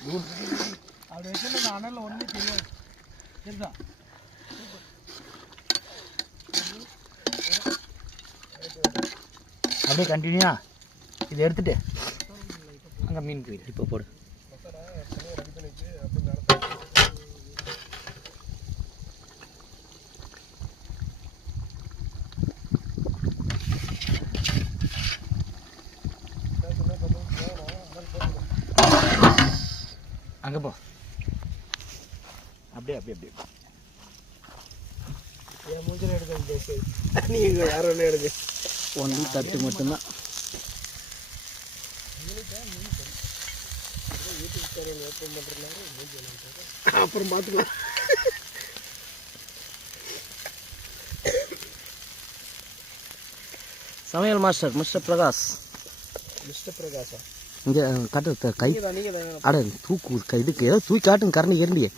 அப்படி வச்சு அனலில் ஒன்றுமே தெரியாது. சரிதா? அப்படியே கண்டினியூவா இதை எடுத்துட்டு அங்கே மீன் போயிடு. இப்போ போடு. அங்கே போ. அப்படியே அப்படியே அப்படியே என் மூஞ்சில் எடுக்க நீங்கள் யாரும் ஒன்று எடுங்க. ஒன்லி தட்டு மட்டும்தான். அப்புறம் பார்த்துக்கலாம். சமையல் மாஸ்டர் மிஸ்டர் பிரகாஷ். மிஸ்டர் பிரகாஷா? இங்கே கட்டு கை அட தூக்கு இதுக்கு ஏதோ தூக்கி காட்டுங்க கரண்டி இரண்டியே.